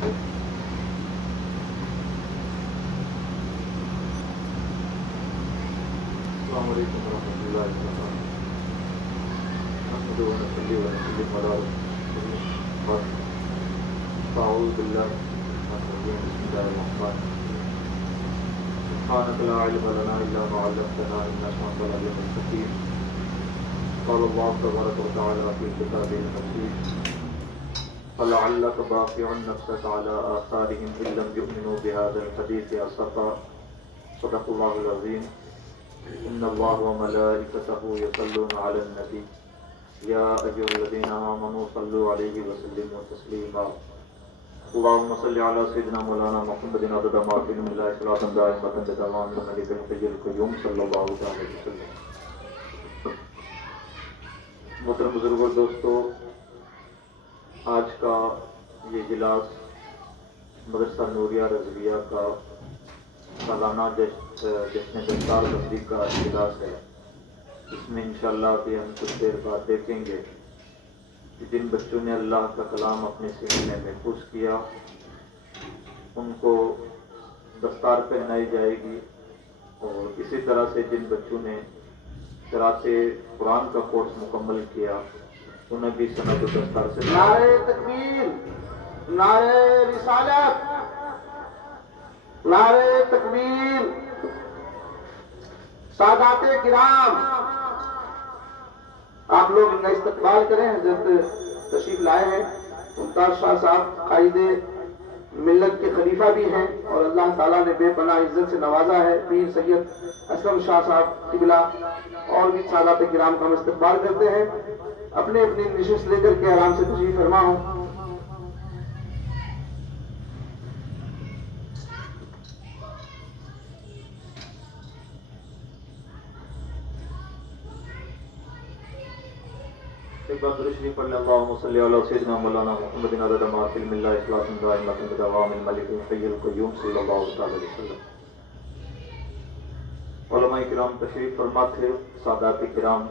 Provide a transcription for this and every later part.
السلام علیکم ورحمۃ اللہ وبرکاتہ. نحمده ونصلي ونسلم على رسوله الكريم. أعوذ بالله من الشيطان الرجيم. بسم الله الرحمن الرحيم. سبحانك لا علم لنا إلا ما علمتنا إنك أنت العليم الحكيم. قال الله تبارك وتعالى في كتابه المجيد: فلعلك باخع نفسك على آثارهم إن لم يؤمنوا بهذا الحديث أسفا. صدق الله العظيم. إن الله وملائكته يصلون على النبي يا أيها الذين آمنوا صلوا عليه وسلموا تسليما. اللهم صل على سيدنا مولانا محمد عدد ما في علم الله صلاة دائمة بدوام الملك الحي القيوم صلی اللہ علیہ وسلم. محترم بزرگوں اور دوستو، آج کا یہ اجلاس مدرسہ نوریہ رضویہ کا سالانہ جشن دستار بندی کا اجلاس ہے. اس میں انشاءاللہ ابھی ہم کچھ دیر بعد دیکھیں گے کہ جن بچوں نے اللہ کا کلام اپنے سینے میں محفوظ کیا ان کو دستار پہنائی جائے گی، اور اسی طرح سے جن بچوں نے قراءت قرآن کا کورس مکمل کیا انہیں بھی سند و دستار سے. نعرہ تکبیر، نعرہ رسالت، نعرہ تکبیر. سادات کرام، آپ لوگ ان کا استقبال کریں. حضرت تشریف لائے ہیں، ممتاز شاہ صاحب قائد ملت کے خلیفہ بھی ہیں اور اللہ تعالیٰ نے بے پناہ عزت سے نوازا ہے. پیر سید اسلم شاہ صاحب قبلہ اور بھی سادات کرام کا ہم استقبال کرتے ہیں. اپنے اپنی نشست لے کر کے آرام سے تشریف فرما ہوں. ایک بار درود شریف پڑھ لیں. اللہم صلی علی سیدنا مولانا محمد عدد ما فی علم اللہ صلاۃ دائمۃ بدوام الملک الحی القیوم صلی اللہ علیہ وسلم. علماء کرام تشریف فرما تھے، سادات کرام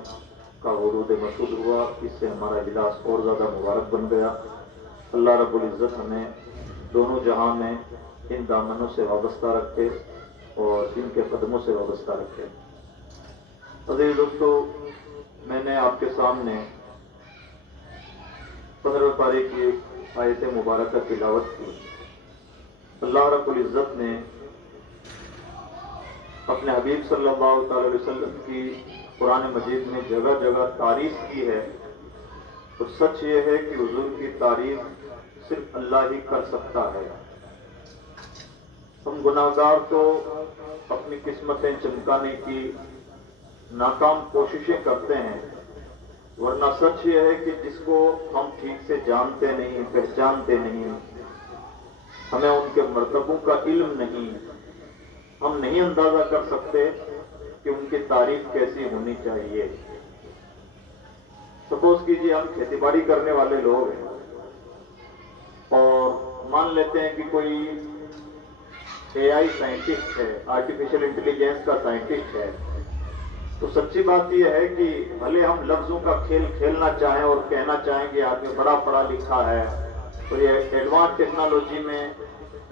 کا ورود مسعود ہوا، اس سے ہمارا اجلاس اور زیادہ مبارک بن گیا. اللہ رب العزت ہمیں دونوں جہاں میں ان دامنوں سے وابستہ رکھے اور ان کے قدموں سے وابستہ رکھے. عزیز دوستو، میں نے آپ کے سامنے 15 پارے کی ایک آیت مبارکہ تلاوت کی. اللہ رب العزت نے اپنے حبیب صلی اللہ علیہ وسلم کی قرآن مجید میں جگہ جگہ تعریف کی ہے، تو سچ یہ ہے کہ حضور کی تعریف صرف اللہ ہی کر سکتا ہے. ہم گناہگار تو اپنی قسمتیں چمکانے کی ناکام کوششیں کرتے ہیں، ورنہ سچ یہ ہے کہ جس کو ہم ٹھیک سے جانتے نہیں، پہچانتے نہیں، ہمیں ان کے مرتبوں کا علم نہیں، ہم نہیں اندازہ کر سکتے کہ ان کی تعریف کیسی ہونی چاہیے. سپوز کیجئے ہم کھیتی باڑی کرنے والے لوگ ہیں اور مان لیتے ہیں کہ کوئی AI سائنٹسٹ ہے، آرٹیفیشل انٹیلیجنس کا سائنٹسٹ ہے، تو سچی بات یہ ہے کہ بھلے ہم لفظوں کا کھیل کھیلنا چاہیں اور کہنا چاہیں کہ آدمی بڑا پڑھا لکھا ہے اور یہ ایڈوانس ٹیکنالوجی میں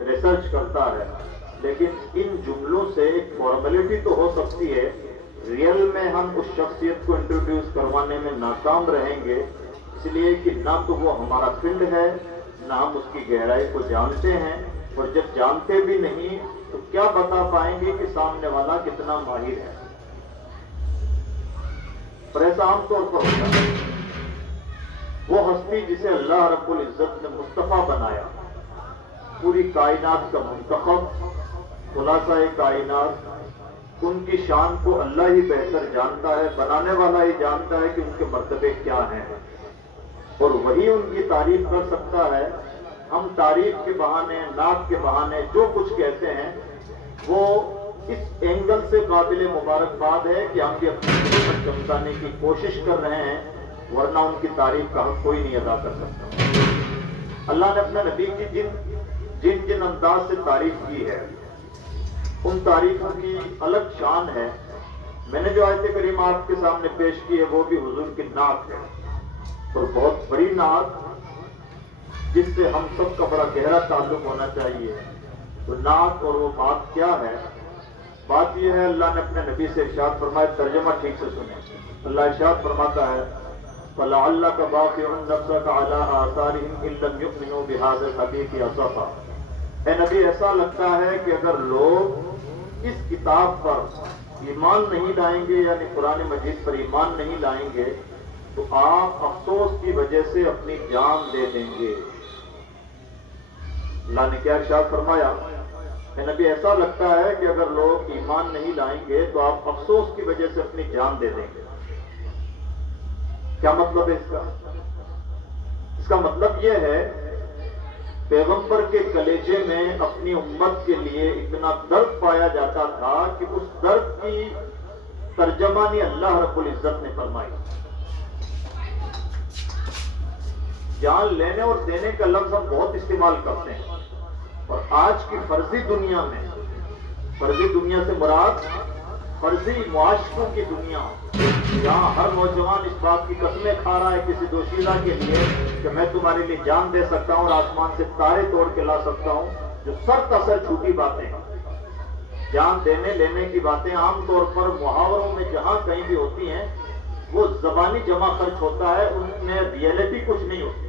ریسرچ کرتا ہے، لیکن ان جملوں سے ایک فارمیلٹی تو ہو سکتی ہے. ریئل میں ہم اس شخصیت کو انٹروڈیوس کروانے میں ناکام رہیں گے، اس لیے کہ نہ تو وہ ہمارا فیلڈ ہے، نہ ہم اس کی گہرائی کو جانتے ہیں، اور جب جانتے بھی نہیں تو کیا بتا پائیں گے کہ سامنے والا کتنا ماہر ہے. اور ایسا عام طور پر ہوتا ہے. وہ ہستی جسے اللہ رب العزت نے مصطفیٰ بنایا، پوری کائنات کا منتخب، خلاصہ کائنات، ان کی شان کو اللہ ہی بہتر جانتا ہے، بنانے والا ہی جانتا ہے کہ ان کے مرتبے کیا ہیں، اور وہی ان کی تعریف کر سکتا ہے. ہم تعریف کے بہانے، نعت کے بہانے جو کچھ کہتے ہیں وہ اس اینگل سے قابل مبارکباد ہے کہ ہم بھی اپنی قسمت چمکانے کی کوشش کر رہے ہیں، ورنہ ان کی تعریف کا حق کوئی نہیں ادا کر سکتا. اللہ نے اپنے نبی کی جن انداز سے تعریف کی ہے ان تعریفوں کی الگ شان ہے. میں نے جو آیت کریمہ آپ کے سامنے پیش کی ہے وہ بھی حضور کی نعت ہے، اور بہت بڑی نعت، جس سے ہم سب کا بڑا گہرا تعلق ہونا چاہیے. تو نعت اور وہ بات کیا ہے؟ بات یہ ہے، اللہ نے اپنے نبی سے ارشاد فرمایا، ترجمہ ٹھیک سے سنیں. اللہ ارشاد فرماتا ہے فَلَعَلَّكَ بَاخِعٌ نَفْسَكَ عَلَىٰ آثَارِهِمْ إِن لَّمْ يُؤْمِنُوا بِهَٰذَا الْحَدِيثِ أَسَفًا. اے نبی، ایسا لگتا ہے کہ اگر لوگ اس کتاب پر ایمان نہیں لائیں گے، یعنی قرآن مجید پر ایمان نہیں لائیں گے، تو آپ افسوس کی وجہ سے اپنی جان دے دیں گے. اللہ نے کیا ارشاد فرمایا؟ اے نبی، ایسا لگتا ہے کہ اگر لوگ ایمان نہیں لائیں گے تو آپ افسوس کی وجہ سے اپنی جان دے دیں گے. کیا مطلب ہے اس کا؟ اس کا مطلب یہ ہے، پیغمبر کے کلیجے میں اپنی امت کے لیے اتنا درد پایا جاتا تھا کہ اس درد کی ترجمانی اللہ رب العزت نے فرمائی. جان لینے اور دینے کا لفظ ہم بہت استعمال کرتے ہیں، اور آج کی فرضی دنیا میں، فرضی دنیا سے مراد فرضی معاشروں کی دنیا، جہاں ہر نوجوان اس بات کی قسمیں کھا رہا ہے کسی دوشیزہ کے لیے کہ میں تمہارے لیے جان دے سکتا ہوں اور آسمان سے تارے توڑ کے لا سکتا ہوں، جو سر تسر جھوٹی باتیں ہیں. جان دینے لینے کی باتیں عام طور پر محاوروں میں جہاں کہیں بھی ہوتی ہیں وہ زبانی جمع خرچ ہوتا ہے، ان میں ریئلٹی کچھ نہیں ہوتی.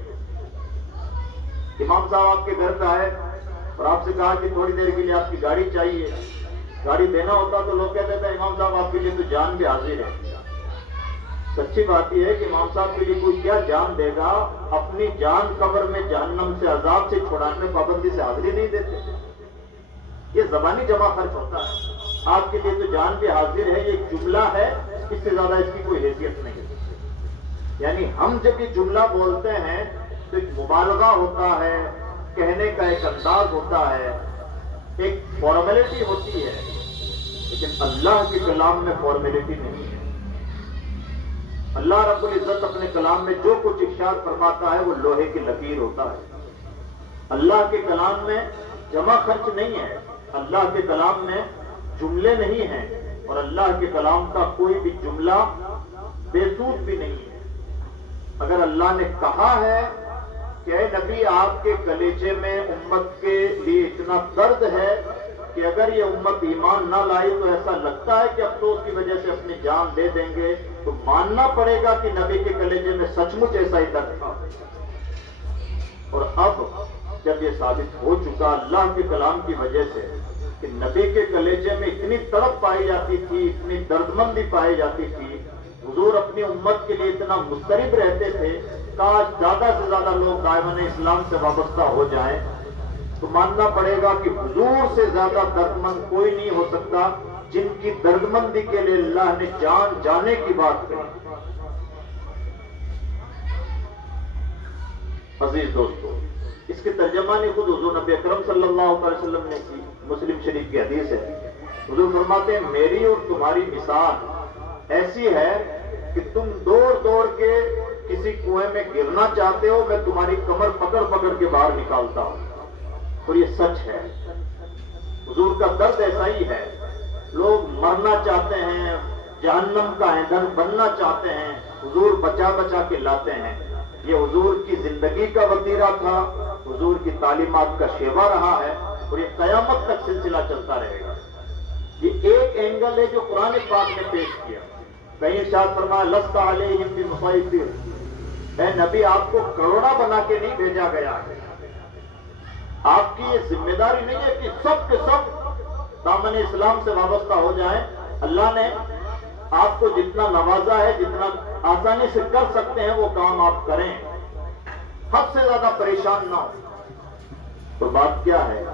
امام صاحب آپ کے گھر پہ آئے اور آپ سے کہا کہ تھوڑی دیر کے لیے آپ کی گاڑی چاہیے، گاڑی دینا ہوتا تو لوگ کہتے تھے امام صاحب آپ کے لیے تو جان بھی حاضر ہے. سچی بات یہ ہے کہ امام صاحب کے لیے کوئی کیا جان دے گا؟ اپنی جان قبر میں جہنم سے عذاب سے چھڑانے میں پابندی سے حاضری نہیں دیتے. یہ زبانی جمع خرچ ہوتا ہے. آپ کے لیے تو جان بھی حاضر ہے، یہ ایک جملہ ہے، اس سے زیادہ اس کی کوئی حیثیت نہیں ہے. یعنی ہم جب یہ جملہ بولتے ہیں تو ایک مبالغہ ہوتا ہے، کہنے کا ایک انداز ہوتا ہے، ایک فارمیلٹی ہوتی ہے، لیکن اللہ کے کلام میں فارمیلٹی نہیں ہے. اللہ رب العزت اپنے کلام میں جو کچھ ارشاد فرماتا ہے وہ لوہے کی لکیر ہوتا ہے. اللہ کے کلام میں جمع خرچ نہیں ہے، اللہ کے کلام میں جملے نہیں ہیں، اور اللہ کے کلام کا کوئی بھی جملہ بے سود بھی نہیں ہے. اگر اللہ نے کہا ہے کہ اے نبی، آپ کے کلیجے میں امت کے لیے اتنا درد ہے کہ اگر یہ امت ایمان نہ لائی تو ایسا لگتا ہے کہ افسوس کی وجہ سے اپنی جان دے دیں گے، تو ماننا پڑے گا کہ نبی کے کلیجے میں سچ مچ ایسا ہی درد تھا. اور اب جب یہ ثابت ہو چکا اللہ کے کلام کی وجہ سے کہ نبی کے کلیجے میں اتنی تڑپ پائی جاتی تھی، اتنی دردمندی پائی جاتی تھی، حضور اپنی امت کے لیے اتنا مضطرب رہتے تھے، کاش زیادہ سے زیادہ لوگ دائمن اسلام سے وابستہ ہو جائیں، تو ماننا پڑے گا کہ حضور سے زیادہ دردمند کوئی نہیں ہو سکتا، جن کی دردمندی کے لیے اللہ نے جان جانے کی بات کہی. عزیز دوستو، اس کے ترجمانی خود حضور نبی اکرم صلی اللہ علیہ وسلم نے کی. مسلم شریف کی حدیث ہے، حضور فرماتے ہیں میری اور تمہاری مثال ایسی ہے کہ تم دوڑ دوڑ کے کسی کنویں میں گرنا چاہتے ہو، میں تمہاری کمر پکڑ پکڑ کے باہر نکالتا ہوں. اور یہ سچ ہے. حضور کا درد ایسا ہی ہے. لوگ مرنا چاہتے ہیں، جہنم کا ایندھن بننا چاہتے ہیں، حضور بچا بچا کے لاتے ہیں. یہ حضور کی زندگی کا وتیرہ تھا، حضور کی تعلیمات کا شیوا رہا ہے، اور یہ قیامت تک سلسلہ چلتا رہے گا. یہ ایک اینگل ہے جو قرآن پاک نے پیش کیا. کہیں ارشاد فرمایا لست علیہم بمسیطر، اے نبی آپ کو کروڑا بنا کے نہیں بھیجا گیا ہے. آپ کی یہ ذمہ داری نہیں ہے کہ سب کے سب دامن اسلام سے وابستہ ہو جائیں. اللہ نے آپ کو جتنا نوازا ہے، جتنا آسانی سے کر سکتے ہیں وہ کام آپ کریں، حد سے زیادہ پریشان نہ ہو. تو بات کیا ہے؟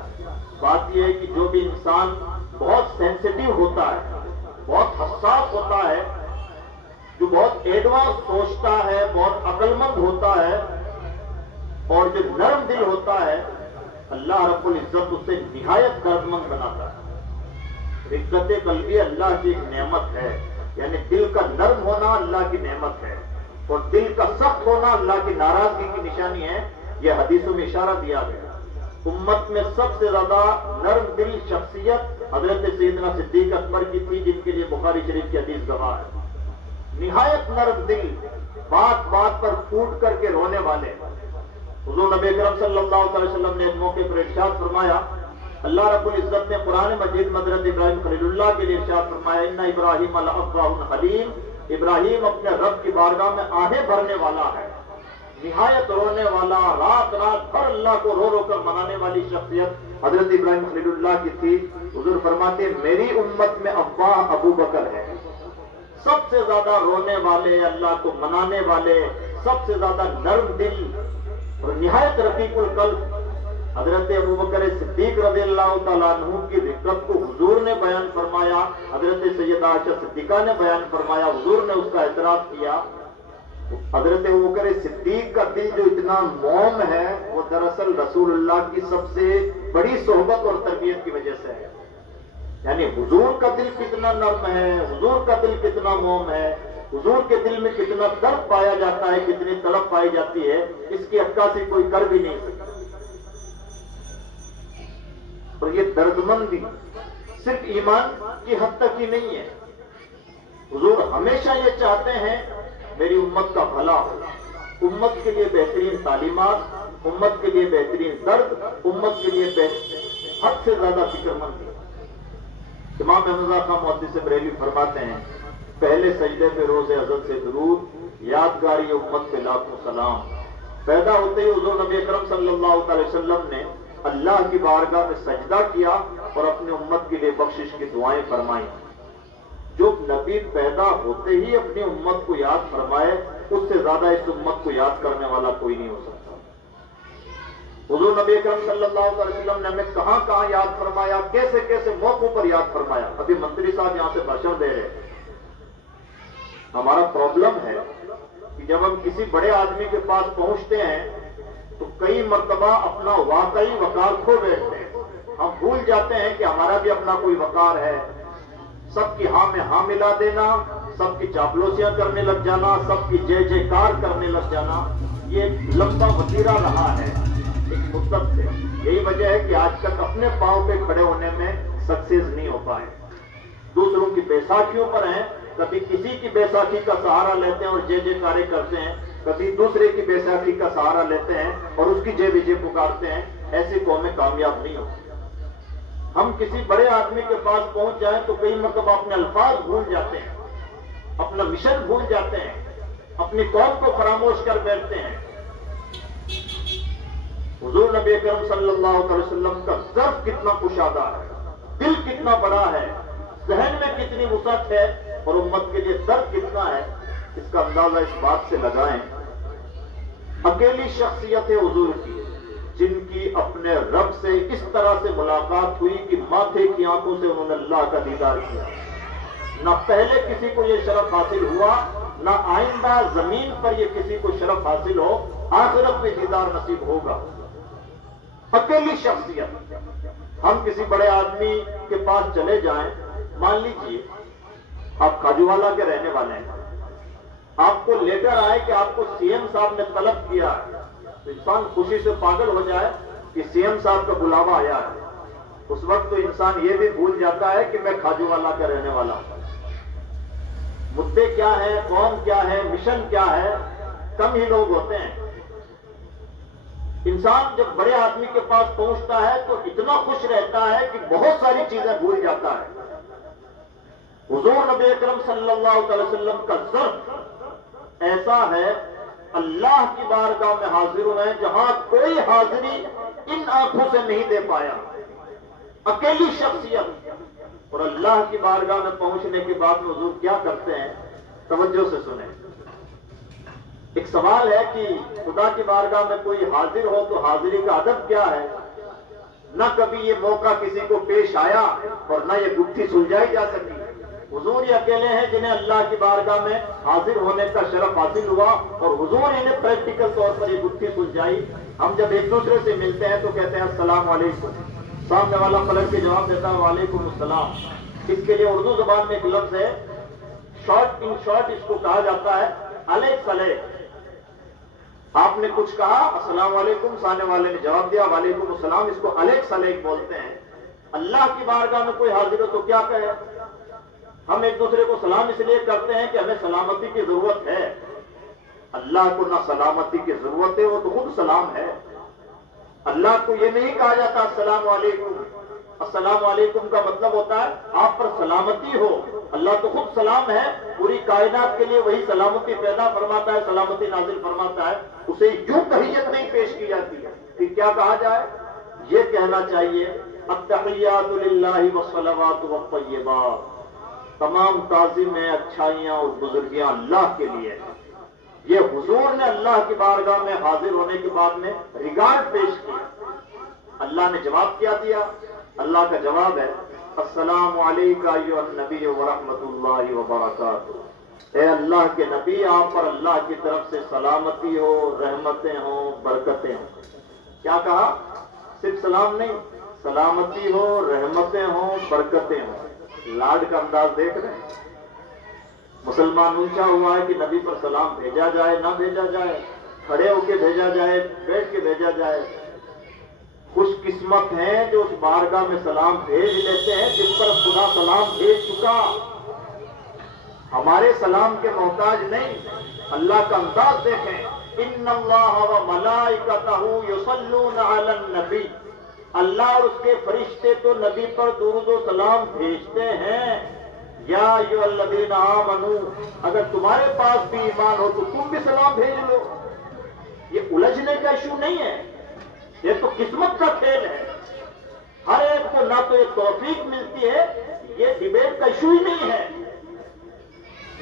بات یہ ہے کہ جو بھی انسان بہت سینسیٹیو ہوتا ہے، بہت حساس ہوتا ہے، جو بہت ایڈوانس سوچتا ہے، بہت عقل مند ہوتا ہے، اور جو نرم دل ہوتا ہے، اللہ رب العزت اسے نہایت درد مند بناتا ہے. رقت قلبی اللہ کی ایک نعمت ہے، یعنی دل کا نرم ہونا اللہ کی نعمت ہے، اور دل کا سخت ہونا اللہ کی ناراضگی کی نشانی ہے. یہ حدیثوں میں اشارہ دیا گیا. امت میں سب سے زیادہ نرم دل شخصیت حضرت سیدنا صدیق اکبر کی تھی، جن کے لیے بخاری شریف کی حدیث گواہ ہے. نہایت نرم دل، بات بات پر پھوٹ کر کے رونے والے. حضور نبی اکرم صلی اللہ علیہ وسلم نے ایک موقع پر ارشاد فرمایا، اللہ رب العزت نے قرآن مجید میں حضرت ابراہیم خلیل اللہ کے لیے ارشاد فرمایا، ان ابراہیم لأوّاہ حلیم، ابراہیم اپنے رب کی بارگاہ میں آہیں بھرنے والا ہے، نہایت رونے والا، رات رات بھر اللہ کو رو رو کر منانے والی شخصیت حضرت ابراہیم خلیل اللہ کی تھی۔ حضور فرماتے ہیں میری امت میں افواہ ابو بکر ہے، سب سے زیادہ رونے والے، اللہ کو منانے والے، سب سے زیادہ نرم دل اور نہایت رقیق القلب حضرت ابوبکر صدیق رضی اللہ تعالیٰ عنہ کی رقت کو حضور نے بیان فرمایا، حضرت سیدہ عائشہ صدیقہ نے بیان فرمایا، حضور نے اس کا اعتراف کیا۔ حضرت ابوبکر صدیق کا دل جو اتنا موم ہے وہ دراصل رسول اللہ کی سب سے بڑی صحبت اور تربیت کی وجہ سے ہے۔ یعنی حضور کا دل کتنا نرم ہے، حضور کا دل کتنا موم ہے، حضور کے دل میں کتنا درد پایا جاتا ہے، کتنی تڑپ پائی جاتی ہے، اس کی عکاسی کوئی کر بھی نہیں سکتا۔ اور یہ دردمندی صرف ایمان کی حد تک ہی نہیں ہے، حضور ہمیشہ یہ چاہتے ہیں میری امت کا بھلا ہو، امت کے لیے بہترین تعلیمات، امت کے لیے بہترین درد، امت کے لیے حد سے زیادہ فکر مندی۔ امام احمد رضا خان محدث بریلوی فرماتے ہیں، پہلے سجدے پہ روز ازل سے درود، یادگاری امت پہ لاکھوں سلام۔ پیدا ہوتے ہی حضور نبی اکرم صلی اللہ علیہ وسلم نے اللہ کی بارگاہ میں سجدہ کیا اور اپنی امت کے لیے بخشش کی دعائیں فرمائیں۔ جو نبی پیدا ہوتے ہی اپنی امت کو یاد فرمائے، اس سے زیادہ اس امت کو یاد کرنے والا کوئی نہیں ہو سکتا۔ حضور نبی اکرم صلی اللہ علیہ وسلم نے ہمیں کہاں کہاں یاد فرمایا، کیسے کیسے موقعوں پر یاد فرمایا۔ ابھی منتری صاحب یہاں سے بھاشن دے رہے۔ ہمارا پرابلم ہے کہ جب ہم کسی بڑے آدمی کے پاس پہنچتے ہیں تو کئی مرتبہ اپنا واقعی وقار کھو بیٹھتے ہیں، ہم بھول جاتے ہیں کہ ہمارا بھی اپنا کوئی وقار ہے۔ سب کی ہاں میں ہاں ملا دینا، سب کی چاپلوسیاں کرنے لگ جانا، سب کی جے جے کار کرنے لگ جانا، یہ ایک لمبا وتیرہ رہا ہے ایک مدت سے۔ یہی وجہ ہے کہ آج تک اپنے پاؤں پہ کھڑے ہونے میں سکسیس نہیں ہو پائے، دوسروں کی بیساکھیوں پر ہیں، کبھی کسی کی بیساکھی کا سہارا لیتے ہیں اور جے جے کارے کرتے ہیں، کبھی دوسرے کی بیساکھی کا سہارا لیتے ہیں اور اس کی جے وجے پکارتے ہیں۔ ایسی قومیں کامیاب نہیں ہوتی۔ ہم کسی بڑے آدمی کے پاس پہنچ جائیں تو کئی مرتبہ اپنے الفاظ بھول جاتے ہیں، اپنا مشن بھول جاتے ہیں، اپنی قوم کو فراموش کر بیٹھتے ہیں۔ حضور نبی اکرم صلی اللہ علیہ وسلم کا ظرف کتنا کشادہ ہے، دل کتنا بڑا ہے، ذہن میں کتنی وسعت ہے اور امت کے لیے درد کتنا ہے، اس کا اندازہ اس بات سے لگائیں۔ اکیلی شخصیت ہے حضور کی جن کی اپنے رب سے اس طرح سے ملاقات ہوئی کہ ماتھے کی آنکھوں سے انہوں نے اللہ کا دیدار کیا۔ نہ پہلے کسی کو یہ شرف حاصل ہوا، نہ آئندہ زمین پر یہ کسی کو شرف حاصل ہو، آخرت میں دیدار نصیب ہوگا۔ اکیلی شخصیت۔ ہم کسی بڑے آدمی کے پاس چلے جائیں، مان لیجئے آپ کھاجووالا کے رہنے والے ہیں، آپ کو لیٹر آئے کہ آپ کو سی ایم صاحب نے طلب کیا ہے، تو انسان خوشی سے پاگل ہو جائے کہ سی ایم صاحب کا بلاوا آیا ہے۔ اس وقت تو انسان یہ بھی بھول جاتا ہے کہ میں کھاجووالا کا رہنے والا ہوں۔ مدعے کیا ہے، قوم کیا ہے، مشن کیا ہے، کم ہی لوگ ہوتے ہیں۔ انسان جب بڑے آدمی کے پاس پہنچتا ہے تو اتنا خوش رہتا ہے کہ بہت ساری چیزیں بھول جاتا ہے۔ حضور نبی اکرم صلی اللہ علیہ وسلم کا ظرف ایسا ہے، اللہ کی بارگاہ میں حاضر ہوئے جہاں کوئی حاضری ان آنکھوں سے نہیں دے پایا، اکیلی شخصیت۔ اور اللہ کی بارگاہ میں پہنچنے کے بعد حضور کیا کرتے ہیں، توجہ سے سنیں۔ ایک سوال ہے کہ خدا کی بارگاہ میں کوئی حاضر ہو تو حاضری کا ادب کیا ہے؟ نہ کبھی یہ موقع کسی کو پیش آیا اور نہ یہ گتھی سلجھائی جا سکی۔ حضور یہ اکیلے ہیں جنہیں اللہ کی بارگاہ میں حاضر ہونے کا شرف حاصل ہوا اور حضور انہیں پریکٹیکل طور پر یہ گتھی سلجھائی۔ ہم جب ایک دوسرے سے ملتے ہیں تو کہتے ہیں السلام علیکم، سامنے والا پلٹ کے جواب دیتا ہے وعلیکم السلام۔ اس کے لیے اردو زبان میں ایک لفظ ہے، شارٹ ان شارٹ اس کو کہا جاتا ہے علیک سلیک۔ آپ نے کچھ کہا السلام علیکم، سامنے والے نے جواب دیا وعلیکم السلام، اس کو علیک سلیک بولتے ہیں۔ اللہ کی بارگاہ میں کوئی حاضر ہو تو کیا کہے؟ ہم ایک دوسرے کو سلام اس لیے کرتے ہیں کہ ہمیں سلامتی کی ضرورت ہے، اللہ کو نہ سلامتی کی ضرورت ہے، وہ تو خود سلام ہے۔ اللہ کو یہ نہیں کہا جاتا السلام علیکم۔ السلام علیکم کا مطلب ہوتا ہے آپ پر سلامتی ہو۔ اللہ تو خود سلام ہے، پوری کائنات کے لیے وہی سلامتی پیدا فرماتا ہے، سلامتی نازل فرماتا ہے، اسے یوں تحیت نہیں پیش کی جاتی ہے کہ کیا کہا جائے، یہ کہنا چاہیے التحیات للہ والصلوات والطیبات، تمام تعظیمیں، اچھائیاں اور بزرگیاں اللہ کے لیے۔ یہ حضور نے اللہ کی بارگاہ میں حاضر ہونے کے بعد میں ریگارڈ پیش کی۔ اللہ نے جواب کیا دیا؟ اللہ کا جواب ہے السلام علیکہ ایھا النبی ورحمۃ اللہ وبرکاتہ۔ اے اللہ کے نبی، آپ پر اللہ کی طرف سے سلامتی ہو، رحمتیں ہوں، برکتیں ہوں۔ کیا کہا؟ صرف سلام نہیں، سلامتی ہو، رحمتیں ہوں، برکتیں ہوں۔ لاڈ کا انداز دیکھ رہے ہیں؟ مسلمان اونچا ہوا ہے کہ نبی پر سلام بھیجا جائے نہ بھیجا جائے، کھڑے ہو کے بھیجا جائے، بیٹھ کے بھیجا جائے۔ خوش قسمت ہیں جو اس بارگاہ میں سلام بھیج لیتے ہیں جس پر خدا سلام بھیج چکا۔ ہمارے سلام کے محتاج نہیں۔ اللہ کا انداز دیکھیں، ان اللہ وملائکتہ یصلون علی النبی، اللہ اور اس کے فرشتے تو نبی پر درود و سلام بھیجتے ہیں۔ یا ایھا الذین آمنوا، اگر تمہارے پاس بھی ایمان ہو تو تم بھی سلام بھیج لو۔ یہ الجھنے کا ایشو نہیں ہے، یہ تو قسمت کا کھیل ہے۔ ہر ایک کو نہ تو ایک توفیق ملتی ہے، یہ ڈیبیٹ کا ایشو ہی نہیں ہے۔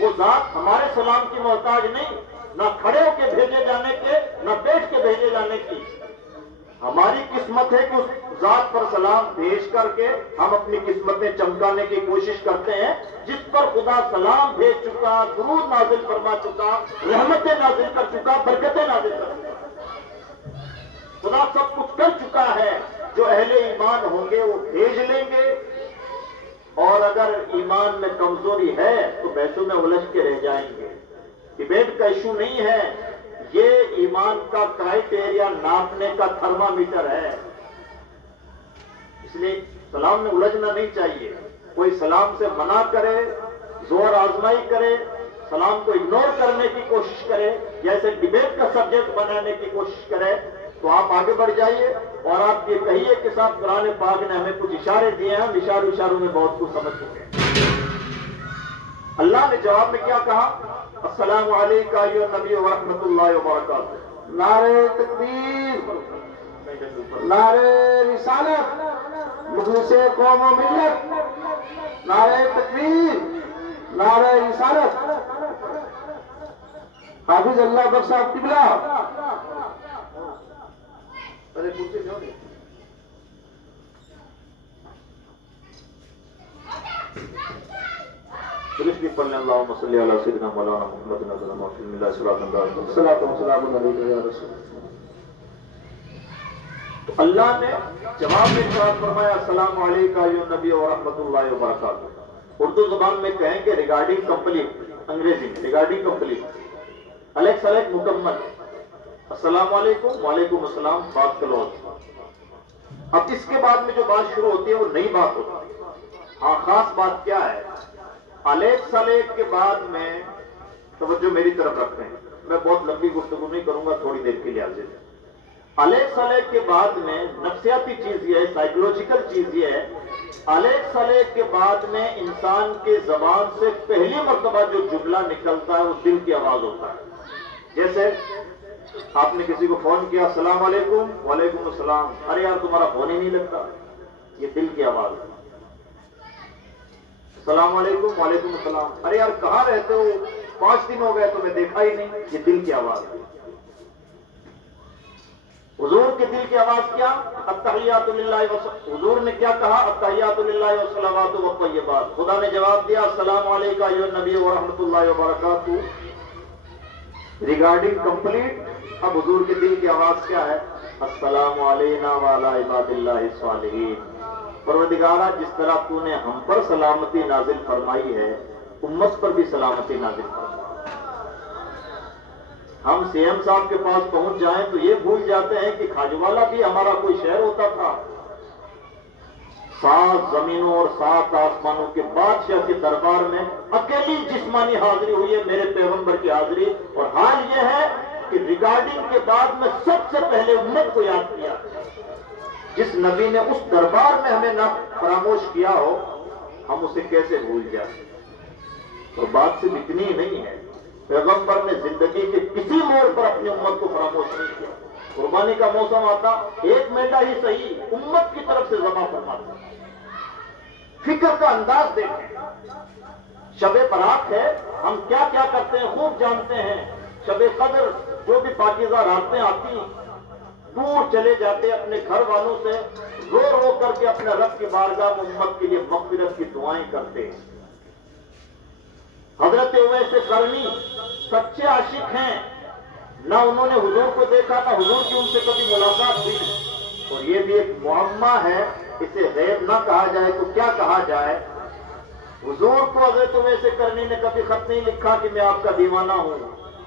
وہ ذات ہمارے سلام کی محتاج نہیں، نہ کھڑے ہو کے بھیجے جانے کے، نہ بیٹھ کے بھیجے جانے کی۔ ہماری قسمت ہے کہ اس ذات پر سلام بھیج کر کے ہم اپنی قسمتیں چمکانے کی کوشش کرتے ہیں جس پر خدا سلام بھیج چکا، درود نازل فرما چکا، رحمتیں نازل کر چکا، برکتیں نازل کر چکا۔ خدا سب کچھ کر چکا ہے، جو اہل ایمان ہوں گے وہ بھیج لیں گے، اور اگر ایمان میں کمزوری ہے تو بحثوں میں الجھ کے رہ جائیں گے۔ ڈیبیٹ کا ایشو نہیں ہے، یہ ایمان کا کرائیٹیریا ناپنے کا تھرمامیٹر ہے۔ اس لیے سلام میں الجھنا نہیں چاہیے۔ کوئی سلام سے منع کرے، زور آزمائی کرے، سلام کو اگنور کرنے کی کوشش کرے، جیسے ڈیبیٹ کا سبجیکٹ بنانے کی کوشش کرے، تو آپ آگے بڑھ جائیے اور آپ یہ کہیے کہ صاحب قرآن پاک نے ہمیں کچھ اشارے دیے ہیں، ہم اشاروں میں بہت کچھ سمجھ چکے ہیں۔ اللہ نے جواب میں کیا کہا؟ السلام علیکہ ایھا النبی ورحمۃ اللہ وبرکاتہ۔ نعرہ تکبیر، نعرہ رسالت، مخلص قوم و ملت، نعرہ تکبیر، نعرہ رسالت۔ حافظ اللہ بخش صاحب قبلہ۔ ارے کرسی دو گے۔ درود بھی پڑھ لیں، اللہم صلی علی سیدنا مولانا محمد نبی محمد اللہ صلی اللہ علیہ وسلم۔ صلاۃ و سلام علیک یا رسول۔ تو اللہ نے جواب میں ارشاد فرمایا السلام علیکہ ایھا النبی ورحمۃ اللہ وبرکاتہ۔ اردو زبان میں کہیں کہ ریگارڈنگ کمپلیٹ، انگریزی میں ریگارڈنگ کمپلیٹ، الیکس الیک مکمل۔ السلام علیکم، وعلیکم السلام، بات کلوز۔ اب اس کے بعد میں جو بات شروع ہوتی ہے وہ نئی بات ہوتی ہے۔ ہاں، خاص بات کیا ہے؟ الیک سلیک کے بعد میں توجہ میری طرف رکھتے ہیں، میں بہت لمبی گفتگو نہیں کروں گا، تھوڑی دیر کے لیے حاضر ہے۔ الیک سلیک کے بعد میں نفسیاتی چیز یہ ہے، سائیکولوجیکل چیز یہ ہے، الیک سلیک کے بعد میں انسان کے زبان سے پہلی مرتبہ جو جملہ نکلتا ہے وہ دل کی آواز ہوتا ہے۔ جیسے آپ نے کسی کو فون کیا، السلام علیکم، وعلیکم السلام، ارے یار تمہارا فون ہی نہیں لگتا، یہ دل کی آواز ہے۔ السلام علیکم، وعلیکم السلام، ارے یار کہاں رہتے ہو، 5 دن ہو گئے تمہیں دیکھا ہی نہیں، یہ دل کی آواز ہے۔ حضور کے دل کی آواز کیا؟ التحیات للہ، حضور نے کیا کہا؟ التحیات للہ والصلوات والطیبات۔ خدا نے جواب دیا السلام علیکہ ایھا النبی ورحمۃ اللہ وبرکاتہ، ریگارڈنگ کمپلیٹ۔ اب حضور کے دل کی آواز کیا ہے؟ السلام علینا وعلی عباد اللہ الصالحین۔ پروردگارہ، جس طرح تو نے ہم پر سلامتی نازل فرمائی ہے، امت پر بھی سلامتی نازل فرمائی۔ ہم سی ایم صاحب کے پاس پہنچ جائیں تو یہ بھول جاتے ہیں کہ کھاجوالا بھی ہمارا کوئی شہر ہوتا تھا۔ 7 زمینوں اور 7 آسمانوں کے بادشاہ کے دربار میں اکیلی جسمانی حاضری ہوئی ہے میرے پیغمبر کی حاضری. اور حال یہ ہے کہ ریکارڈنگ کے بعد میں سب سے پہلے امت کو یاد کیا. جس نبی نے اس دربار میں ہمیں نہ فراموش کیا ہو ہم اسے کیسے بھول جائیں. اور بات صرف اتنی ہی نہیں ہے, پیغمبر نے زندگی کے کسی موڑ پر اپنی امت کو فراموش نہیں کیا. قربانی کا موسم آتا, ایک مینڈا ہی صحیح امت کی طرف سے ذبح فرماتا. فکر کا انداز دیکھیں. شب برات ہے, ہم کیا کیا کرتے ہیں خوب جانتے ہیں. شب قدر جو بھی پاکیزہ راتیں آتی, دور چلے جاتے اپنے گھر والوں سے, رو رو کر کے اپنے رب کی بارگاہ میں امت کے لیے مغفرت کی دعائیں کرتے ہیں. حضرت اویس قرنی سچے عاشق ہیں, نہ انہوں نے حضور کو دیکھا نہ حضور کی ان سے کبھی ملاقات ہوئی. اور یہ بھی ایک معمہ ہے, اسے غیب نہ کہا جائے تو کیا کہا جائے. حضور کو حضرت اویس قرنی نے کبھی خط نہیں لکھا کہ میں آپ کا دیوانہ ہوں.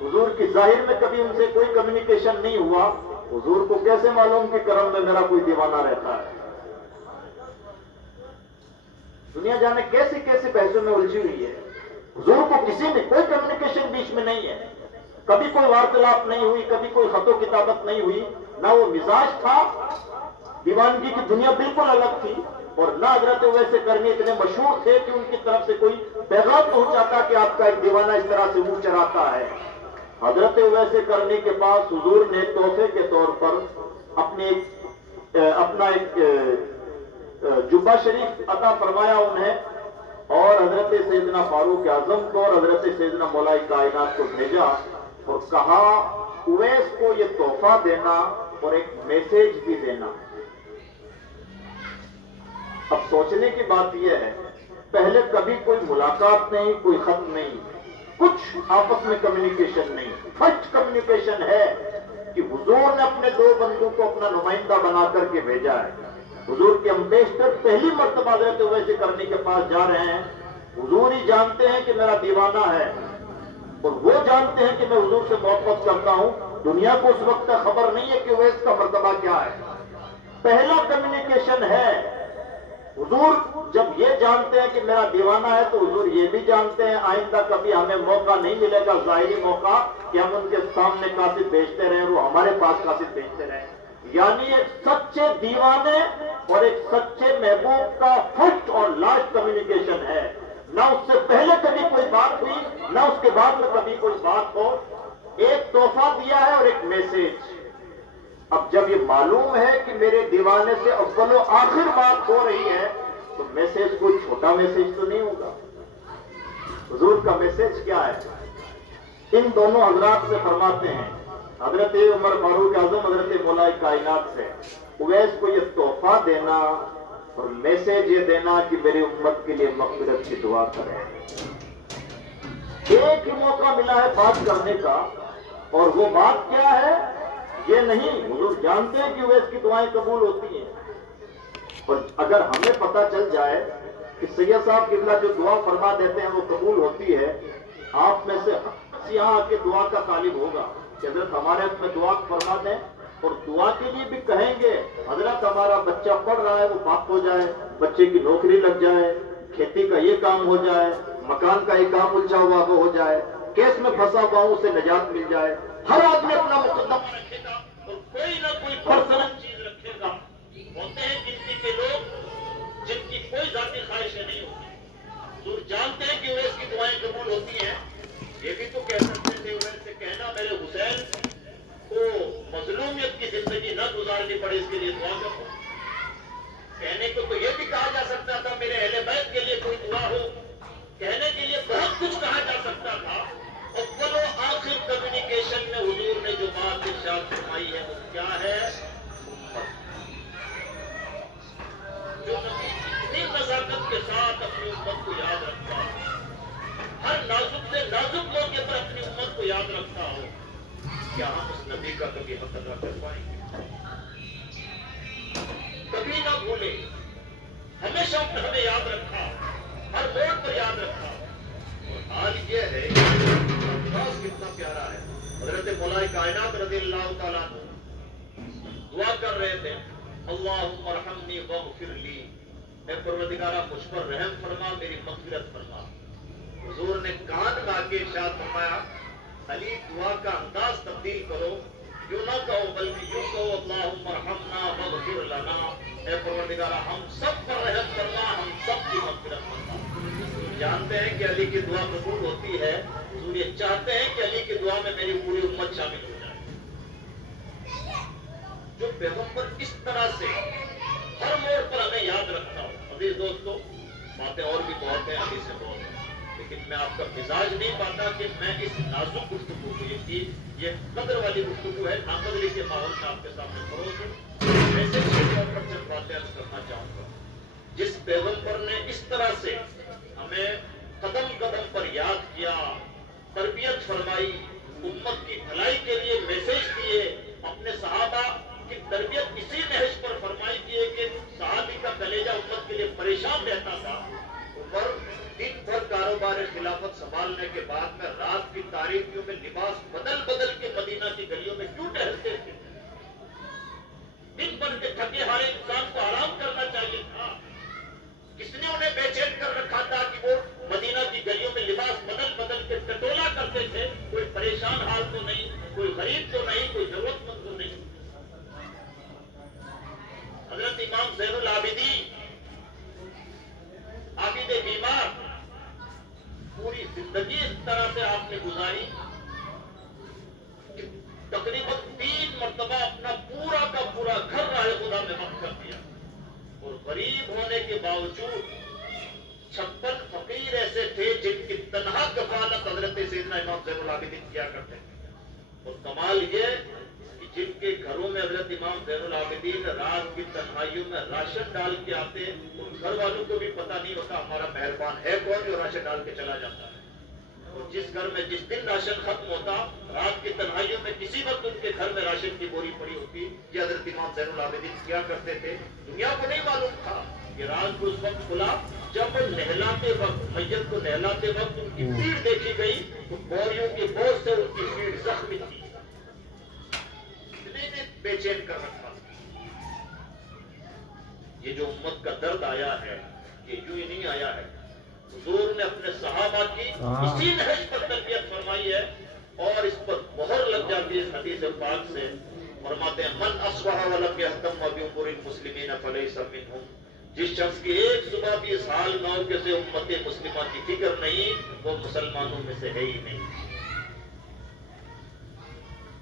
حضور کی ظاہر میں کبھی ان سے کوئی کمیونیکیشن نہیں ہوا. حضور کو کیسے معلوم کہ کرم میں میرا کوئی دیوانہ رہتا ہے. دنیا جانے کیسے کیسے بحثوں میں الجھی ہوئی ہے. حضور کو کسی نے کوئی کمیونیکیشن بیچ میں نہیں ہے, کبھی کوئی وارتلاب نہیں ہوئی, کبھی کوئی خط و کتابت نہیں ہوئی, نہ وہ مزاج تھا. دیوانگی کی دنیا بالکل الگ تھی. اور نہ حضرت اویس قرنی اتنے مشہور تھے کہ ان کی طرف سے کوئی پیغام پہنچاتا کہ آپ کا ایک دیوانہ اس طرح سے منہ چراتا ہے. حضرت اویس قرنی کے پاس حضور نے تحفے کے طور پر اپنا ایک جبہ شریف عطا فرمایا انہیں, اور حضرت سیدنا فاروق اعظم کو اور حضرت سیدنا مولا کائنات کو بھیجا اور کہا اویس کو یہ تحفہ دینا اور ایک میسج بھی دینا. اب سوچنے کی بات یہ ہے, پہلے کبھی کوئی ملاقات نہیں, کوئی خط نہیں, کچھ آپس میں کمیونیکیشن نہیں. فرسٹ کمیونیکیشن ہے کہ حضور نے اپنے 2 بندوں کو اپنا نمائندہ بنا کر کے بھیجا ہے. حضور کے امبیسڈر پہلی مرتبہ حضرت اویس قرنی کے پاس جا رہے ہیں. حضور ہی جانتے ہیں کہ میرا دیوانہ ہے, اور وہ جانتے ہیں کہ میں حضور سے محبت کرتا ہوں. دنیا کو اس وقت تک خبر نہیں ہے کہ اویس کا مرتبہ کیا ہے. پہلا کمیونیکیشن ہے. حضور جب یہ جانتے ہیں کہ میرا دیوانہ ہے تو حضور یہ بھی جانتے ہیں آئندہ کبھی ہمیں موقع نہیں ملے گا, ظاہری موقع, کہ ہم ان کے سامنے قاصد بھیجتے رہیں اور وہ ہمارے پاس قاصد بھیجتے رہیں. یعنی ایک سچے دیوانے اور ایک سچے محبوب کا فرسٹ اور لاسٹ کمیونیکیشن ہے. نہ اس سے پہلے کبھی کوئی بات ہوئی, نہ اس کے بعد میں کبھی کوئی بات ہو. ایک تحفہ دیا ہے اور ایک میسج. اب جب یہ معلوم ہے کہ میرے دیوانے سے اول و آخر بات ہو رہی ہے تو میسج کوئی چھوٹا میسج تو نہیں ہوگا. حضور کا میسج کیا ہے؟ ان دونوں حضرات سے فرماتے ہیں, حضرت عمر فاروق اعظم حضرت مولا کائنات سے, اویس کو یہ تحفہ دینا اور میسج یہ دینا کہ میری امت کے لیے مغفرت کی دعا کریں. ایک ہی موقع ملا ہے بات کرنے کا, اور وہ بات کیا ہے یہ نہیں. حضور جانتے ہیں کہ اویس کی دعائیں قبول ہوتی ہیں, اور اگر ہمیں پتہ چل جائے کہ سید صاحب قبلہ جو دعا فرما دیتے ہیں وہ قبول ہوتی ہے, آپ میں سے یہاں آ کے دعا کا طالب ہوگا کہ حضرت ہمارے حق میں دعا فرما دیں, اور دعا کے لیے بھی کہیں گے حضرت ہمارا بچہ پڑھ رہا ہے وہ پاک ہو جائے, بچے کی نوکری لگ جائے, کھیتی کا یہ کام ہو جائے, مکان کا یہ کام الجھا ہوا وہ ہو جائے, کیس میں پھنسا ہوا اسے نجات مل جائے. ہر آدمی اپنا مقدمہ رکھے گا اور کوئی نہ کوئی پرسنل چیز رکھے گا. ہوتے ہیں گنتی کے لوگ جن کی کوئی ذاتی خواہشیں نہیں ہوتی. حضور جانتے ہیں کہ اویس کی دعائیں قبول ہوتی ہیں. یہ بھی تو کہہ سکتے تھے اویس سے کہنا میرے حسین کو مظلومیت کی زندگی نہ گزارنی پڑے اس کے لیے دعا کرو. کہنے کو تو یہ بھی کہا جا سکتا تھا میرے اہل بیت کے لیے کوئی دعا ہو. کہنے کے لیے بہت کچھ کہا جا سکتا تھا. اول و آخر کمیونیکیشن میں حضور نے جو بات ارشاد فرمائی ہے وہ کیا ہے؟ جو نبی اتنی نزاکت کے ساتھ اپنی امت کو یاد رکھتا ہو, ہر نازک سے نازک موقع پر اپنی امت کو یاد رکھتا ہو, کیا ہم اس نبی کا کبھی حق ادا کر پائیں گے؟ کبھی نہ بھولے, ہمیشہ ہمیں یاد رکھا, ہر موڑ پر یاد رکھا. اور آج یہ ہے انداز کتنا پیارا ہے. حضرت مولا کائنات رضی اللہ تعالیٰ دعا کر رہے تھے, اللہم ارحمنی واغفر لی اے پروردگارہ مجھ پر رحم فرما، میری مغفرت فرما۔ حضور نے کان لا کے ارشاد فرمایا علی دعا کا انداز تبدیل کرو، یوں نہ کہو بلکہ یوں کہو اللہم ارحمنا واغفر لنا، اے پروردگارہ ہم سب پر رحم فرما، ہم سب کی مغفرت فرما۔ جانتے ہیں کہ علی کی دعا قبول ہوتی ہے، حضور یہ چاہتے ہیں کہ علی کی دعا میں میری پوری امت شامل ہو جائے۔ جو پیغمبر اس طرح سے ہر موڑ پر ہمیں یاد رکھتا ہو۔ عزیز دوستو، باتیں اور بھی بہت ہیں، حدیثیں بہت ہیں، لیکن میں آپ کا مزاج نہیں پاتا کہ میں اس نازک گفتگو کو، یہ قدر والی گفتگو ہے، ناقدری کے ماحول میں آپ کے سامنے فروغ دوں۔ ایسے چیزوں پر چند باتیں عرض کرنا چاہوں گا۔ جس پیغمبر نے اس طرح سے ہمیں قدم قدم پر یاد کیا، تربیت فرمائی، امت کی بھلائی کے لیے میسج دیے، اپنے صحابہ کی تربیت اسی نہج پر فرمائی دیے کہ صحابی کا کلیجہ امت کے لیے پریشان رہتا تھا۔ عمر دن بھر کاروبار خلافت سنبھالنے کے بعد میں رات کی تاریکیوں میں لباس بدل بدل کے مدینہ کی گلیوں میں کیوں ٹہلتے تھے؟ دن بھر کے تھکے ہارے انسان کو آرام کرنا چاہیے تھا۔ کس نے انہیں بے چین کر رکھا تھا کہ وہ مدینہ کی گلیوں میں لباس بدل بدل کے ٹٹولا کرتے تھے؟ کوئی پریشان حال تو نہیں، کوئی غریب تو نہیں، کوئی ضرورت مند تو نہیں۔ حضرت امام زین العابدین عابد بیمار، پوری زندگی اس طرح سے آپ نے گزاری کہ تقریباً 3 مرتبہ اپنا پورا کا پورا گھر راہ خدا میں وقف کر دیا، اور غریب ہونے کے باوجود 56 فقیر ایسے تھے جن کی تنہا کفالت حضرت سیدنا امام زین العابدین کیا کرتے تھے۔ اور کمال یہ کہ جن کے گھروں میں حضرت امام زین العابدین رات کی تنہائیوں میں راشن ڈال کے آتے، ان گھر والوں کو بھی پتہ نہیں ہوتا ہمارا مہربان ہے کون جو راشن ڈال کے چلا جاتا ہے۔ اور جس گھر میں جس دن راشن ختم ہوتا، رات کی تنہائیوں میں کسی وقت ان کے گھر میں راشن کی بوری پڑی ہوتی، یہ حضرت امام زین العابدین کیا کرتے تھے۔ دنیا کو نہیں معلوم تھا، یہ راز کو اس وقت کھلا جب نہلاتے وقت، میت کو نہلاتے وقت ان کی پیڑ دیکھی گئی تو بوریوں کے بوجھ سے ان کی پیڑ زخمی تھی، اتنے نے بے چین کر رکھا۔ یہ جو امت کا درد آیا ہے یہ یوں ہی نہیں آیا ہے، حضور نے اپنے صحابہ کی اسی نہج پر تربیت فرمائی ہے، اور اس پر مہر لگ جاتی ہے اس حدیث پاک سے۔ فرماتے ہیں من اصبح ولم یهتم بامور المسلمین فلیس منهم، جس شخص کی ایک صبح بھی اس حال نہ ہو کہ اسے امت مسلمہ کی فکر نہیں، وہ مسلمانوں میں سے ہے ہی نہیں۔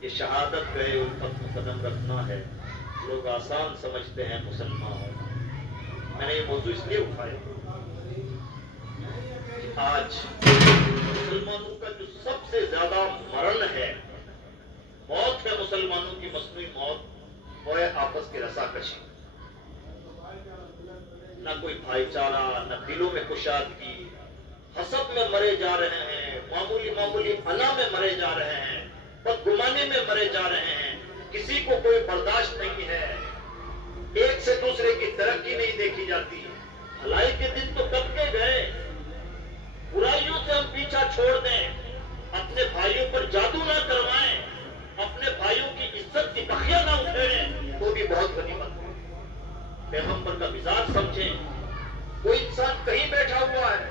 یہ شہادت گئے الفت میں قدم رکھنا ہے، لوگ آسان سمجھتے ہیں مسلمان ہونا۔ میں نے یہ موضوع اس لیے اٹھایا کہ آج مسلمانوں کا جو سب سے زیادہ مرن ہے، موت ہے مسلمانوں کی مصنوعی موت، وہ ہے آپس کی رساکشی۔ نہ کوئی بھائی چارہ، نہ دلوں میں کشادگی، حسد میں مرے جا رہے ہیں، معمولی معمولی انا میں مرے جا رہے ہیں، بدگمانی میں مرے جا رہے ہیں، کسی کو کوئی برداشت نہیں ہے، ایک سے دوسرے کی ترقی نہیں دیکھی جاتی۔ بھلائی کے دن تو کب کے گئے، برائیوں سے ہم پیچھا چھوڑ دیں، اپنے بھائیوں پر جادو نہ کروائیں، اپنے بھائیوں کی عزت کی بخیہ نہ اٹھائیں، تو بھی بہت غنیمت ہے۔ پیغمبر کا مزاج سمجھیں، کوئی انسان کہیں بیٹھا ہوا ہے،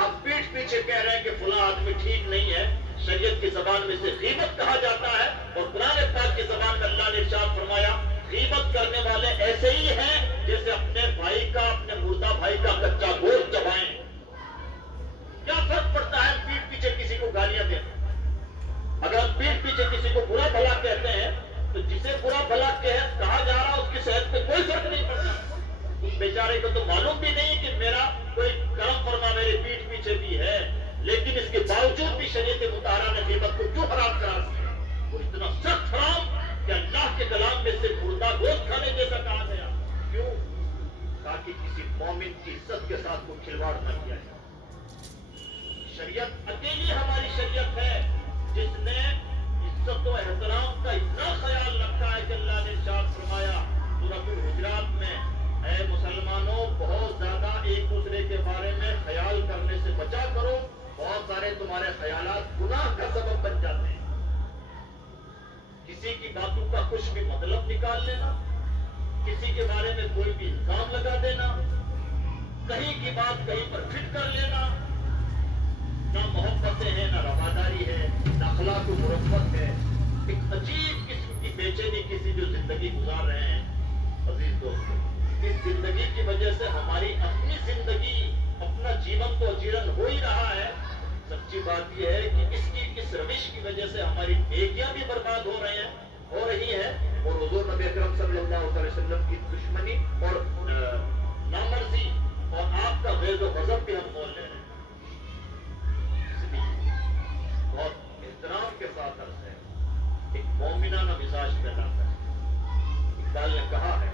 آپ پیٹھ پیچھے کہہ رہے ہیں کہ فلاں آدمی ٹھیک نہیں ہے، شریعت کی زبان میں سے غیبت کہا جاتا ہے، اور قرآن پاک کی زبان میں اللہ نے ارشاد فرمایا غیبت کرنے والے ایسے ہی ہیں جیسے اپنے بھائی کا، اپنے مردہ بھائی کا کچا گوشت چبائیں۔ کیا فرق پڑتا ہے پیٹھ پیچھے کسی کو گالیاں دینا؟ اگر ہم پیٹھ پیچھے کسی کو برا بھلا کہتے ہیں تو جسے برا بھلا کہا جا رہا اس کی صحت پہ کوئی فرق نہیں پڑتا۔ اس بیچارے کو تو معلوم بھی نہیں کہ میرا کوئی کرم فرما میرے پیٹھ پیچھے بھی ہے، لیکن اس کے باوجود بھی شریعت مطہرہ نے غیبت کو کیوں حرام قرار دیا؟ اور اتنا سخت حرام کہ اللہ کے کلام میں سے مردہ گوشت کھانے جیسا کہا گیا۔ کیوں؟ تاکہ کسی مومن کی عزت کے ساتھ کوئی کھلواڑ نہ کیا جائے۔ شریعت اکیلی ہماری شریعت ہے جس نے عزت و احترام کا اتنا خیال رکھا ہے کہ اللہ نے ارشاد فرمایا سورۃ الحجرات میں، اے مسلمانوں بہت زیادہ ایک دوسرے کے بارے میں خیال کرنے سے بچا کرو، بہت سارے تمہارے خیالات گناہ کا سبب بن جاتے ہیں۔ کسی کی باتوں کا کچھ بھی مطلب نکال لینا، کسی کے بارے میں کوئی بھی الزام لگا دینا، کہیں کی بات کہیں پر فٹ کر لینا، نہ محبتیں ہیں، نہ رواداری ہے، نہ اخلاق و مرفت ہے، ایک عجیب قسم کی بے چینی کسی جو زندگی گزار رہے ہیں۔ عزیز دوستو، اس زندگی کی وجہ سے ہماری اپنی زندگی، اپنا جیون تو اجیرن ہو ہی رہا ہے۔ سچی بات یہ ہے کہ اس روش کی وجہ سے ہماری نیکیاں بھی برباد ہو رہی ہیں، اور حضور نبی اکرم صلی اللہ علیہ وسلم کی دشمنی اور نامرضی اور آپ کا غیظ و غضب بھی ہم مول لے رہے ہیں۔ اس لیے بہت احترام کے ساتھ عرض ہے، ایک مومنانہ مزاج پیدا کریں۔ اقبال نے کہا ہے،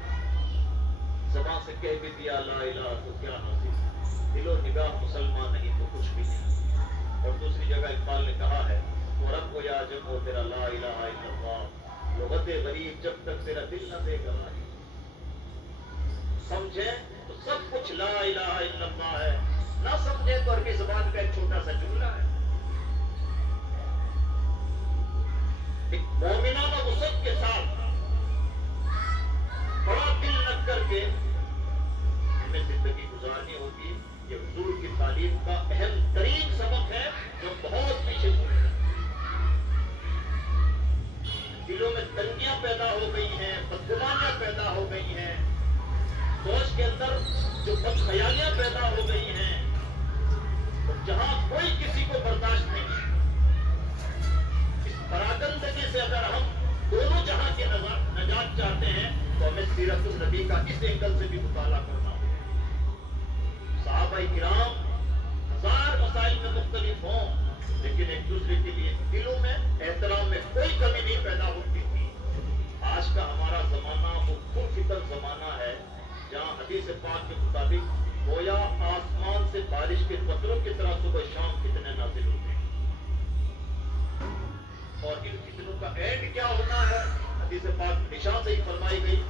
زبان سے کہہ بھی دیا لا الہ تو کیا حاصل، دل و نگاہ مسلمان نہیں تو کچھ بھی نہیں۔ اور دوسری جگہ اقبال نے کہا ہے، عرب کو یا عجم ہو تیرا لا الہ الا اللہ، لغت غریب جب تک تیرا دل نہ دے گا۔ سمجھیں تو سب کچھ لا الہ الا اللہ ہے، نہ سمجھیں تو عربی زبان کا ایک چھوٹا سا جملہ ہے۔ ایک مومنانہ وسعت کے ساتھ بڑا دل رکھ کر کے ہمیں زندگی گزارنی ہوگی۔ یہ حضور کی تعلیم کا اہم ترین سبق ہے جو بہت پیچھے چھوڑ رہا ہے۔ دلوں میں تنگیاں پیدا ہو گئی ہیں، بدگمانیاں پیدا ہو گئی ہیں، سوچ کے اندر جو بد خیالیاں پیدا ہو گئی ہیں، اور جہاں کوئی کسی کو برداشت نہیں ہے، اس پراگندگی سے اگر ہم دونوں جہاں کے نجات چاہتے ہیں تو ہمیں سیرت النبی کا اس اینگل سے بھی مطالعہ کرنا ہوگا۔ صحابہ کرام ہزار مسائل میں مختلف ہوں، لیکن ایک دوسرے کے لیے دلوں میں احترام میں کوئی کمی نہیں پیدا ہوتی تھی۔ آج کا ہمارا زمانہ وہ پرفتن زمانہ ہے جہاں حدیث پاک کے مطابق گویا آسمان سے بارش کے قطروں کی طرح صبح شام فتنے نازل ہوتے ہیں، اور ان فتنوں کا اینڈ کیا ہونا ہے حدیث پاک نشان سے ہی فرمائی گئی،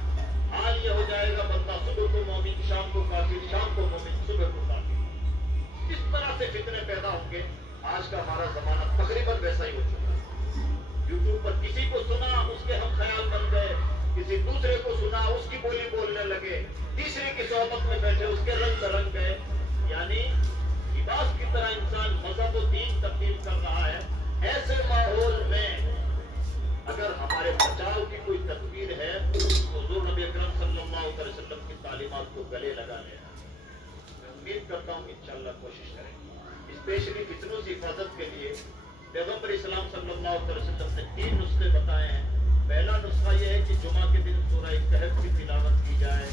حال یہ ہو جائے گا بندہ صبح کو مومن، شام کو کافر، شام کو مومن، صبح کو کافر۔ اس طرح سے فتنے پیدا ہوں گے۔ آج کا ہمارا زمانہ تقریباً ویسا ہی ہو چکا ہے۔ یوٹیوب پر کسی کو سنا اس کے ہم خیال بن گئے، کسی دوسرے کو سنا اس کی بولی بولنے لگے، تیسرے کی صحبت میں بیٹھے اس کے رنگ برنگ گئے۔ یعنی لباس کی طرح انسان مذہب و دین تبدیل کر رہا ہے۔ ایسے ماحول میں اگر ہمارے بچاؤ کی کوئی تدبیر ہے تو حضور نبی اکرم صلی اللہ علیہ وسلم کی تعلیمات کو گلے لگانے ہیں۔ میں امید کرتا ہوں کہ انشاءاللہ کوشش کریں گے۔ اسپیشلی فتنوں سے حفاظت کے لیے پیغمبر اسلام صلی اللہ علیہ وسلم نے 3 نسخے بتائے ہیں۔ پہلا نسخہ یہ ہے کہ جمعہ کے دن سورہ کہف کی تلاوت کی جائے۔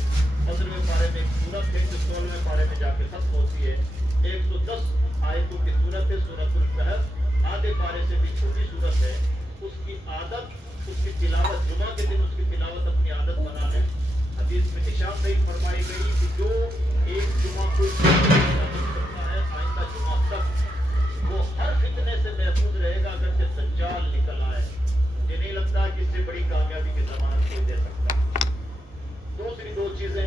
15ویں پارے میں ایک سورت ہے جو 16ویں پارے میں جا کے ختم ہوتی ہے، 110 آیتوں کی سورت ہے سورۃ الکہف، آدھے پارے سے بھی چھوٹی سورت ہے۔ اس کی عادت، اس کی تلاوت، جمعہ کے دن اس کی تلاوت اپنی عادت بنا لیں۔ حدیث میں اشارت صحیح فرمائی گئی کہ جو ایک جمعہ کو کرتا ہے آئندہ جمعہ تک وہ ہر فتنے سے محفوظ رہے گا اگر سے دجال نکل آئے۔ مجھے نہیں لگتا کہ اس سے بڑی کامیابی کی ضمانت کوئی دے سکتا۔ دوسری 2 چیزیں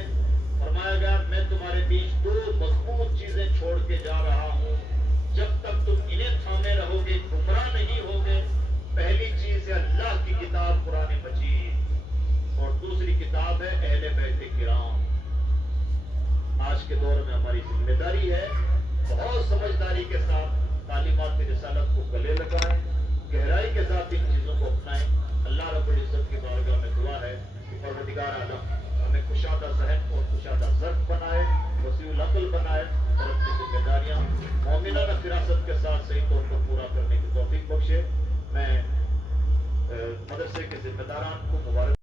فرمایا گیا، میں تمہارے بیچ 2 مضبوط چیزیں چھوڑ کے جا رہا ہوں، جب تک تم انہیں تھامے رہو گے گمراہ نہیں ہوگے۔ پہلی چیز ہے اللہ کی کتاب قرآن مجید، اور دوسری کتاب ہے اہل بیت کرام۔ آج کے دور میں ہماری ذمہ داری ہے بہت سمجھداری کے ساتھ تعلیمات رسالت کو گلے لگائیں، گہرائی کے ساتھ ان چیزوں کو اپنائیں۔ اللہ رب العزت کی بارگاہ میں دعا ہے کہ پروردگار عالم ہمیں کشادہ ذہن اور کشادہ ظرف بنائے، وسیع العقل بنائے، اور اپنی ذمہ داریاں مومنانہ فراست کے ساتھ صحیح طور پر پورا کرنے کی توفیق بخشے۔ میں مدرسے کے ذمہ داران کو مبارک